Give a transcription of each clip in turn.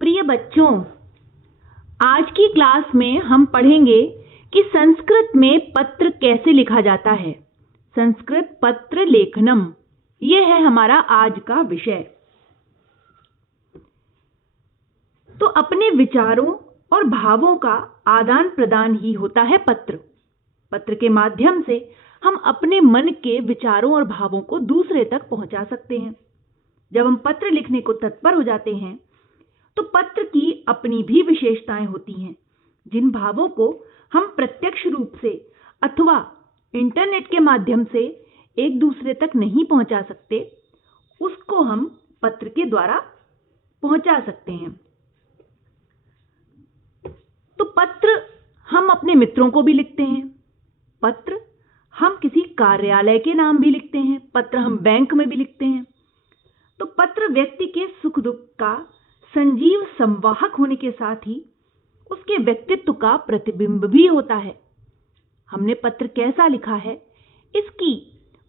प्रिय बच्चों, आज की क्लास में हम पढ़ेंगे कि संस्कृत में पत्र कैसे लिखा जाता है। संस्कृत पत्र लेखनम, यह है हमारा आज का विषय। तो अपने विचारों और भावों का आदान प्रदान ही होता है पत्र। पत्र के माध्यम से हम अपने मन के विचारों और भावों को दूसरे तक पहुंचा सकते हैं। जब हम पत्र लिखने को तत्पर हो जाते हैं तो पत्र की अपनी भी विशेषताएं होती हैं। जिन भावों को हम प्रत्यक्ष रूप से अथवा इंटरनेट के माध्यम से एक दूसरे तक नहीं पहुंचा सकते, उसको हम पत्र के द्वारा पहुंचा सकते हैं। तो पत्र हम अपने मित्रों को भी लिखते हैं, पत्र हम किसी कार्यालय के नाम भी लिखते हैं, पत्र हम बैंक में भी लिखते हैं। तो पत्र व्यक्ति के सुख दुख का संजीव संवाहक होने के साथ ही उसके व्यक्तित्व का प्रतिबिंब भी होता है। हमने पत्र कैसा लिखा है, इसकी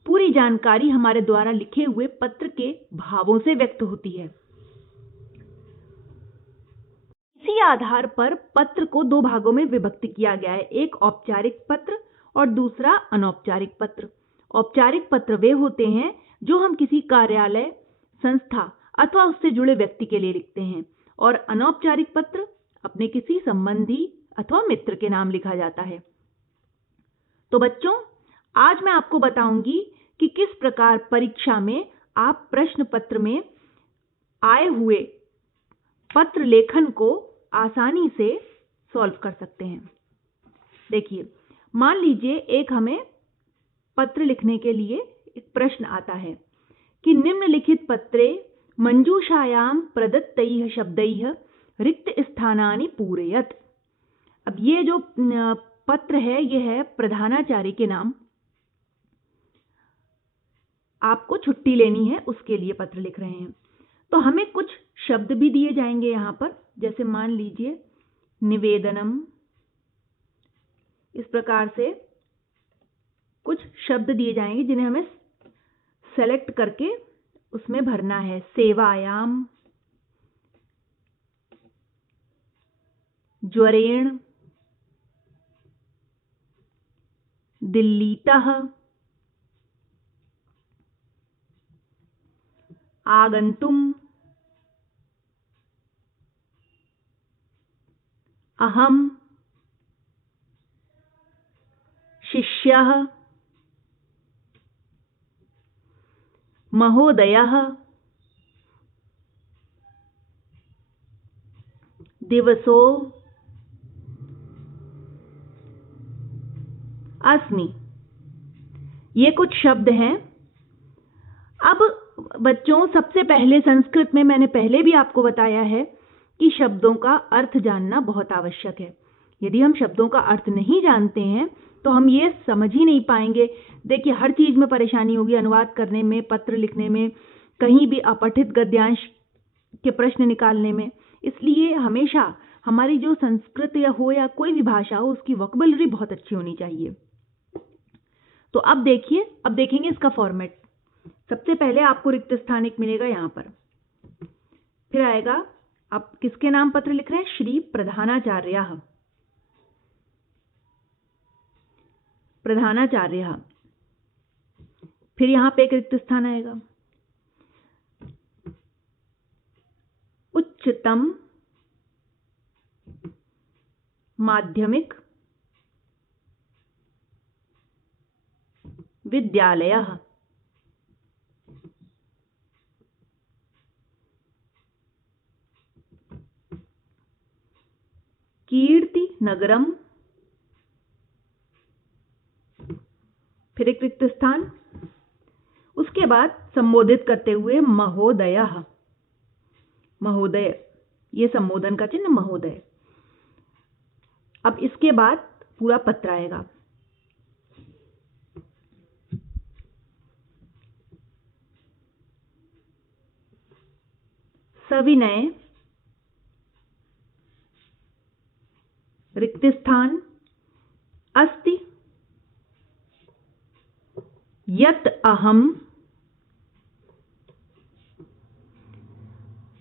पूरी जानकारी हमारे द्वारा लिखे हुए पत्र के भावों से व्यक्त होती है। इसी आधार पर पत्र को दो भागों में विभक्त किया गया है, एक औपचारिक पत्र और दूसरा अनौपचारिक पत्र। औपचारिक पत्र वे होते हैं जो हम किसी कार्यालय, संस्था अथवा उससे जुड़े व्यक्ति के लिए लिखते हैं, और अनौपचारिक पत्र अपने किसी संबंधी अथवा मित्र के नाम लिखा जाता है। तो बच्चों, आज मैं आपको बताऊंगी कि किस प्रकार परीक्षा में आप प्रश्न पत्र में आए हुए पत्र लेखन को आसानी से सॉल्व कर सकते हैं। देखिए, मान लीजिए एक हमें पत्र लिखने के लिए एक प्रश्न आता है कि निम्नलिखित पत्रे मंजूषायां प्रदत्तैः शब्दैः रिक्त स्थानानि पूरयत। अब ये जो पत्र है, यह है प्रधानाचार्य के नाम। आपको छुट्टी लेनी है, उसके लिए पत्र लिख रहे हैं। तो हमें कुछ शब्द भी दिए जाएंगे यहाँ पर, जैसे मान लीजिए निवेदनम। इस प्रकार से कुछ शब्द दिए जाएंगे जिन्हें हमें सेलेक्ट करके उसमें भरना है। सेवायाम, ज्वरेण, दिल्लीतः, आगंतुम, अहम, शिष्यः, महोदयः, दिवसो अस्मि। ये कुछ शब्द हैं। अब बच्चों, सबसे पहले संस्कृत में मैंने पहले भी आपको बताया है कि शब्दों का अर्थ जानना बहुत आवश्यक है। यदि हम शब्दों का अर्थ नहीं जानते हैं तो हम ये समझ ही नहीं पाएंगे। देखिए, हर चीज में परेशानी होगी, अनुवाद करने में, पत्र लिखने में, कहीं भी अपठित गद्यांश के प्रश्न निकालने में। इसलिए हमेशा हमारी जो संस्कृत या हो या कोई भी भाषा हो, उसकी वोकैबुलरी बहुत अच्छी होनी चाहिए। तो अब देखिए, अब देखेंगे इसका फॉर्मेट। सबसे पहले आपको रिक्त स्थान एक मिलेगा यहाँ पर, फिर आएगा आप किसके नाम पत्र लिख रहे हैं, श्री प्रधानाचार्यः, प्रधानाचार्यः। फिर यहाँ पे एक रिक्त स्थान आएगा, उच्चतम माध्यमिक विद्यालयः, कीर्ति नगरम। फिर एक रिक्त स्थान, उसके बाद संबोधित करते हुए महोदयः, महोदय, ये संबोधन का चिन्ह महोदय। अब इसके बाद पूरा पत्र आएगा। सविनय, रिक्त स्थान, अस्ति यत् अहम,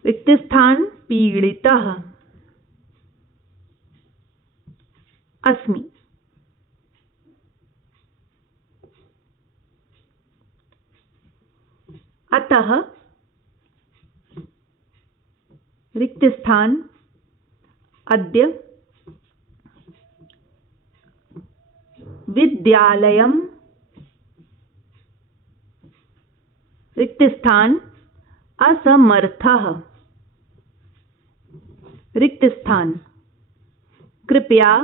रिक्त स्थान पीडितः अस्मि। अतः रिक्त स्थान अद्य विद्यालयम् रिक्त स्थान असमर्थः रिक्त स्थान कृपया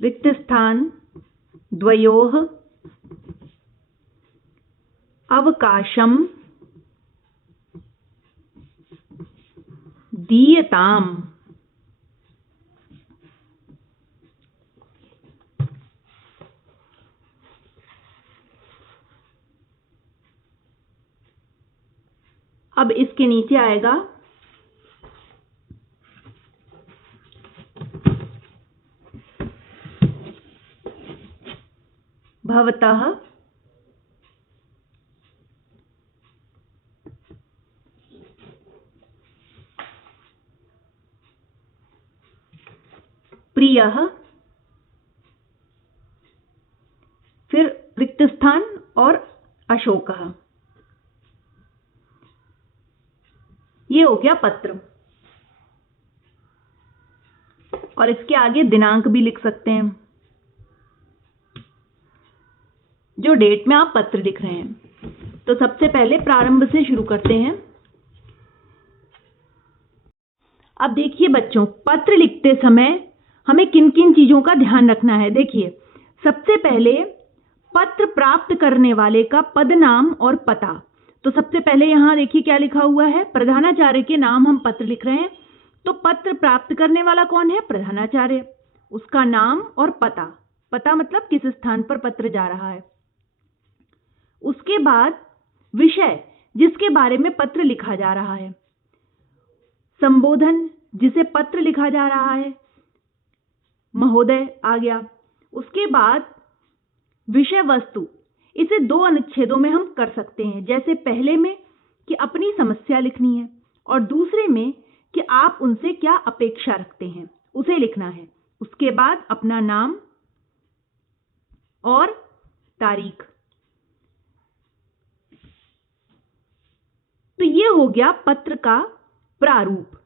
रिक्त स्थान द्वयोः अवकाशं दीयताम्। अब इसके नीचे आएगा भवतः प्रियः, फिर रिक्त स्थान और अशोकः। ये हो गया पत्र। और इसके आगे दिनांक भी लिख सकते हैं, जो डेट में आप पत्र लिख रहे हैं। तो सबसे पहले प्रारंभ से शुरू करते हैं। अब देखिए बच्चों, पत्र लिखते समय हमें किन किन चीजों का ध्यान रखना है। देखिए, सबसे पहले पत्र प्राप्त करने वाले का पद नाम और पता। तो सबसे पहले यहां देखिए क्या लिखा हुआ है, प्रधानाचार्य के नाम हम पत्र लिख रहे हैं। तो पत्र प्राप्त करने वाला कौन है? प्रधानाचार्य। उसका नाम और पता, पता मतलब किस स्थान पर पत्र जा रहा है। उसके बाद विषय जिसके बारे में पत्र लिखा जा रहा है, संबोधन जिसे पत्र लिखा जा रहा है, महोदय आ गया। उसके बाद विषय वस्तु, इसे दो अनुच्छेदों में हम कर सकते हैं। जैसे पहले में कि अपनी समस्या लिखनी है और दूसरे में कि आप उनसे क्या अपेक्षा रखते हैं, उसे लिखना है। उसके बाद अपना नाम और तारीख। तो ये हो गया पत्र का प्रारूप।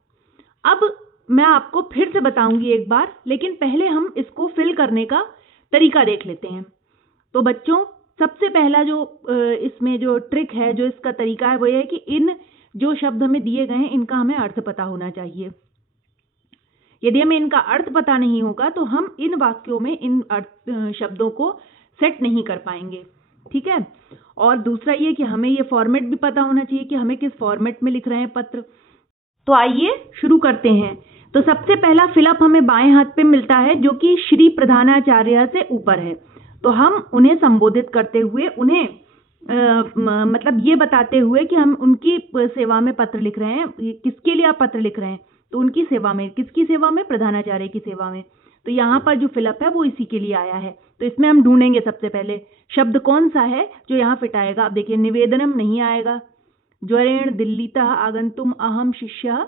अब मैं आपको फिर से बताऊंगी एक बार, लेकिन पहले हम इसको फिल करने का तरीका देख लेते हैं। तो बच्चों, सबसे पहला जो इसमें जो ट्रिक है, जो इसका तरीका है, वो ये है कि इन जो शब्द हमें दिए गए हैं, इनका हमें अर्थ पता होना चाहिए। यदि हमें इनका अर्थ पता नहीं होगा तो हम इन वाक्यों में इन शब्दों को सेट नहीं कर पाएंगे। ठीक है। और दूसरा ये कि हमें ये फॉर्मेट भी पता होना चाहिए कि हमें किस फॉर्मेट में लिख रहे हैं पत्र। तो आइए शुरू करते हैं। तो सबसे पहला फिलअप हमें बाएं हाथ पे मिलता है, जो कि श्री प्रधानाचार्य से ऊपर है। तो हम उन्हें संबोधित करते हुए, उन्हें मतलब ये बताते हुए कि हम उनकी सेवा में पत्र लिख रहे हैं। किसके लिए आप पत्र लिख रहे हैं? तो उनकी सेवा में। किसकी सेवा में? प्रधानाचार्य की सेवा में। तो यहाँ पर जो फिलअप है वो इसी के लिए आया है। तो इसमें हम ढूंढेंगे सबसे पहले शब्द कौन सा है जो यहाँ फिट आएगा। अब देखिए, निवेदनम नहीं आएगा। ज्वरेण दिल्लीतः आगंतुम अहम शिष्यः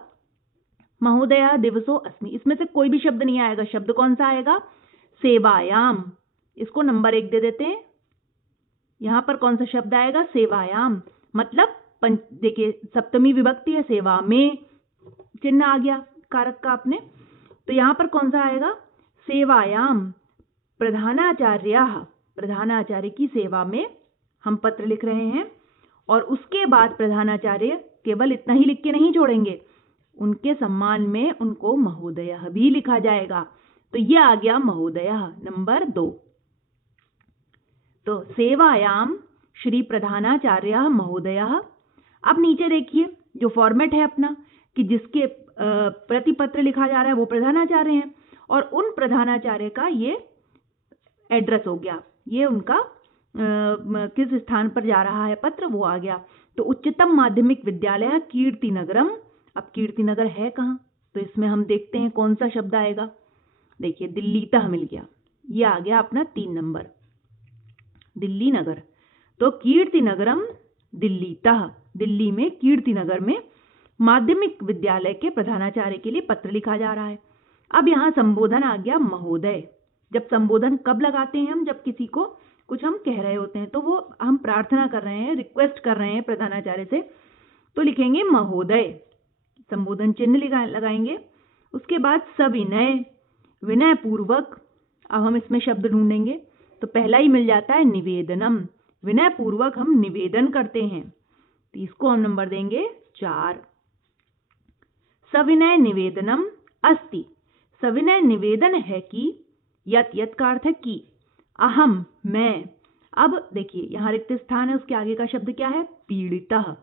महोदयः दिवसो अस्मि, इसमें से कोई भी शब्द नहीं आएगा। शब्द कौन सा आएगा? सेवायाम। इसको नंबर 1 दे देते हैं। यहां पर कौन सा शब्द आएगा? सेवायाम। मतलब देखिए, सप्तमी विभक्ति है, सेवा में चिन्ह आ गया कारक का अपने। तो यहां पर कौन सा आएगा? सेवायाम प्रधानाचार्यः, प्रधानाचार्य की सेवा में हम पत्र लिख रहे हैं। और उसके बाद प्रधानाचार्य केवल इतना ही लिख के नहीं छोड़ेंगे, उनके सम्मान में उनको महोदयः भी लिखा जाएगा। तो ये आ गया महोदयः नंबर 2। तो सेवायाम श्री प्रधानाचार्यः महोदयः। अब नीचे देखिए जो फॉर्मेट है अपना, कि जिसके प्रति पत्र लिखा जा रहा है वो प्रधानाचार्य हैं, और उन प्रधानाचार्य का ये एड्रेस हो गया, ये उनका किस स्थान पर जा रहा है पत्र वो आ गया। तो उच्चतम माध्यमिक विद्यालय कीर्तिनगरम। अब कीर्तिनगर है कहाँ? तो इसमें हम देखते हैं कौन सा शब्द आएगा। देखिए, दिल्लीतः मिल गया, ये आ गया अपना 3 नंबर, दिल्ली नगर। तो कीर्तिनगरम दिल्लीतः, दिल्ली में कीर्तिनगर में माध्यमिक विद्यालय के प्रधानाचार्य के लिए पत्र लिखा जा रहा है। अब यहाँ संबोधन आ गया महोदय। जब संबोधन कब लगाते हैं हम, जब किसी को कुछ हम कह रहे होते हैं, तो वो हम प्रार्थना कर रहे हैं, रिक्वेस्ट कर रहे हैं प्रधानाचार्य से, तो लिखेंगे महोदय, संबोधन चिन्ह लगाएंगे। उसके बाद सविनय, विनय पूर्वक। अब हम इसमें शब्द ढूंढेंगे तो पहला ही मिल जाता है निवेदनम। विनय पूर्वक हम निवेदन करते हैं, तो इसको हम नंबर देंगे 4। सविनय निवेदनम अस्ति, सविनय निवेदन है कि, यत, यत का अर्थ है कि, अहम, मैं। अब देखिए यहाँ रिक्त स्थान है, उसके आगे का शब्द क्या है, पीड़ितः,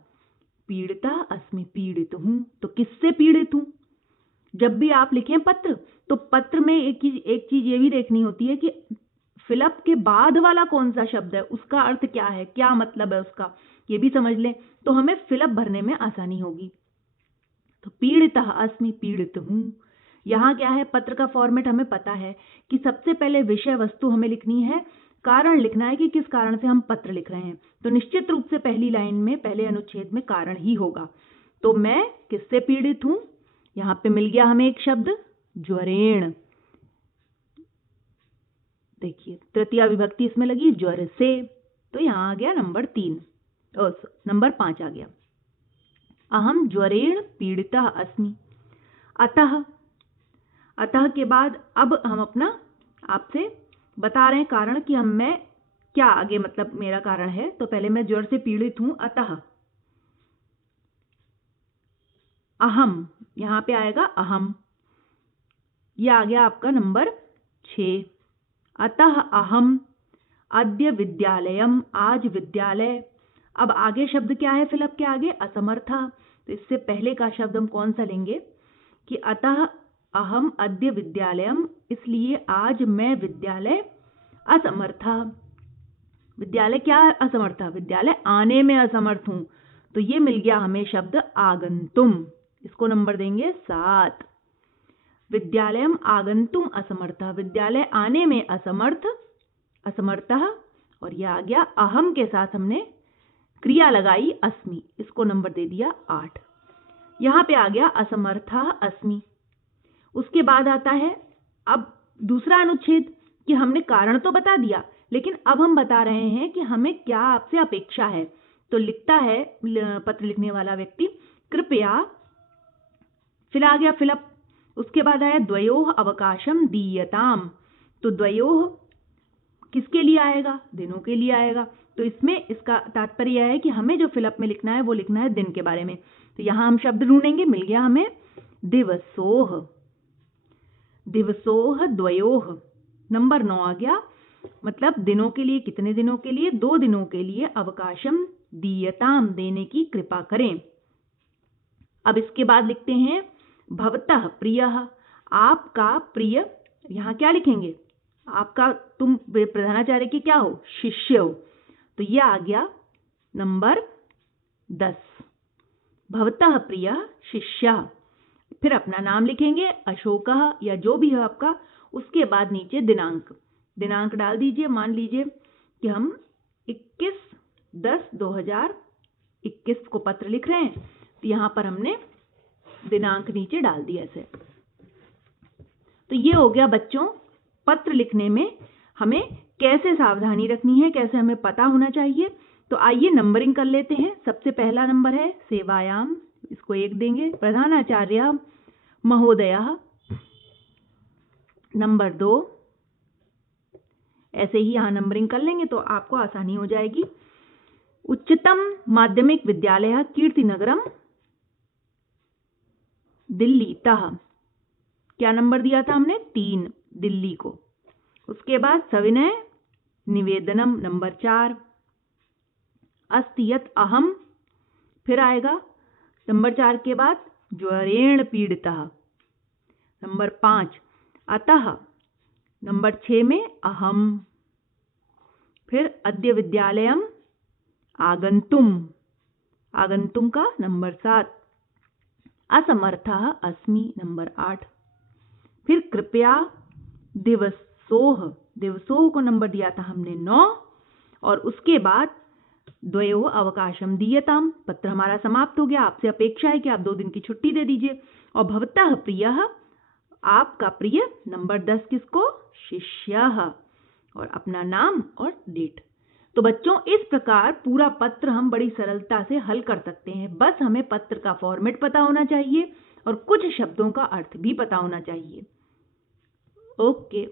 पीड़ितः अस्मि, पीड़ित हूं। तो किससे पीड़ित हूं? जब भी आप लिखें पत्र, तो पत्र में एक चीज ये भी देखनी होती है कि फिलअप के बाद वाला कौन सा शब्द है, उसका अर्थ क्या है, क्या मतलब है उसका, ये भी समझ लें तो हमें फिलअप भरने में आसानी होगी। तो पीड़ितः अस्मि, पीड़ित हूं। यहाँ क्या है, पत्र का फॉर्मेट हमें पता है कि सबसे पहले विषय वस्तु हमें लिखनी है, कारण लिखना है कि किस कारण से हम पत्र लिख रहे हैं। तो निश्चित रूप से पहली लाइन में, पहले अनुच्छेद में कारण ही होगा। तो मैं किससे पीड़ित हूं, यहाँ पे मिल गया हमें एक शब्द ज्वरेण। देखिए तृतीया विभक्ति इसमें लगी ज्वर से, तो यहाँ आ गया नंबर 3, नंबर 5 आ गया। अहम ज्वरेण पीड़ितः अस्मि। अतः, अतः के बाद अब हम अपना आपसे बता रहे हैं कारण कि मैं क्या आगे मतलब मेरा कारण है। तो पहले मैं ज्वर से पीड़ित हूं, अतः अहम, यहां पे आएगा अहम, यह आ गया आपका नंबर 6। अतः अहम अद्य विद्यालयम, आज विद्यालय। अब आगे शब्द क्या है फिलअप के आगे, असमर्था। तो इससे पहले का शब्द हम कौन सा लेंगे कि अतः अहम अद्य विद्यालयम, इसलिए आज मैं विद्यालय असमर्था। विद्यालय क्या असमर्था, विद्यालय आने में असमर्थ हूं। तो ये मिल गया हमें शब्द आगंतुम, इसको नंबर देंगे 7। विद्यालयम आगंतुम असमर्था, विद्यालय आने में असमर्थ, असमर्थः। और यह आ गया अहम के साथ हमने क्रिया लगाई अस्मि, इसको नंबर दे दिया 8। यहां पे आ गया असमर्था अस्मि। उसके बाद आता है अब दूसरा अनुच्छेद कि हमने कारण तो बता दिया, लेकिन अब हम बता रहे हैं कि हमें क्या आपसे अपेक्षा है। तो लिखता है पत्र लिखने वाला व्यक्ति, कृपया, फिर आ गया फिलअप। उसके बाद आया द्वयोः अवकाशम दीयताम। तो द्वयोः किसके लिए आएगा, दिनों के लिए आएगा। तो इसमें इसका तात्पर्य है कि हमें जो फिलअप में लिखना है वो लिखना है दिन के बारे में। तो यहां हम शब्द ढूंढेंगे, मिल गया हमें दिवसोः, दिवसोः द्वयोः। नंबर 9 आ गया, मतलब दिनों के लिए, कितने दिनों के लिए, 2 दिनों के लिए, अवकाशम दीयताम, देने की कृपा करें। अब इसके बाद लिखते हैं भवतः प्रियः, आपका प्रिय। यहां क्या लिखेंगे, आपका, तुम प्रधानाचार्य के क्या हो, शिष्य हो। तो यह आ गया नंबर 10, भवतः प्रियः शिष्यः। फिर अपना नाम लिखेंगे, अशोकः या जो भी है आपका। उसके बाद नीचे दिनांक, दिनांक डाल दीजिए। मान लीजिए कि हम 21/10/2021 को पत्र लिख रहे हैं, तो यहां पर हमने दिनांक नीचे डाल दिया ऐसे। तो ये हो गया बच्चों, पत्र लिखने में हमें कैसे सावधानी रखनी है, कैसे हमें पता होना चाहिए। तो आइए नंबरिंग कर लेते हैं। सबसे पहला नंबर है सेवायाम, इसको 1 देंगे। प्रधानाचार्य महोदयः, नंबर 2। ऐसे ही यहां नंबरिंग कर लेंगे तो आपको आसानी हो जाएगी। उच्चतम माध्यमिक विद्यालय कीर्तिनगरम दिल्लीतः, क्या नंबर दिया था हमने, 3, दिल्ली को। उसके बाद सविनय निवेदनम नंबर 4, अस्ति यत् अहम, फिर आएगा नंबर 4 के बाद ज्वरेण पीड़ितः, नंबर 5 अतः, नंबर 6 में अहम, फिर अद्य विद्यालयम आगंतुम, आगंतुम का नंबर 7, असमर्थः अस्मि नंबर 8, फिर कृपया दिवसोः, दिवसोः को नंबर दिया था हमने 9, और उसके बाद द्वयोः अवकाशम दीयताम, पत्र हमारा समाप्त हो गया, आपसे अपेक्षा है कि आप 2 दिन की छुट्टी दे दीजिए। और भवतः प्रियः, आपका प्रिय, नंबर 10 किसको? शिष्यः, और अपना नाम और डेट। तो बच्चों, इस प्रकार पूरा पत्र हम बड़ी सरलता से हल कर सकते हैं। बस हमें पत्र का फॉर्मेट पता होना चाहिए और कुछ शब्दों का अर्थ भी पता होना चाहिए। ओके।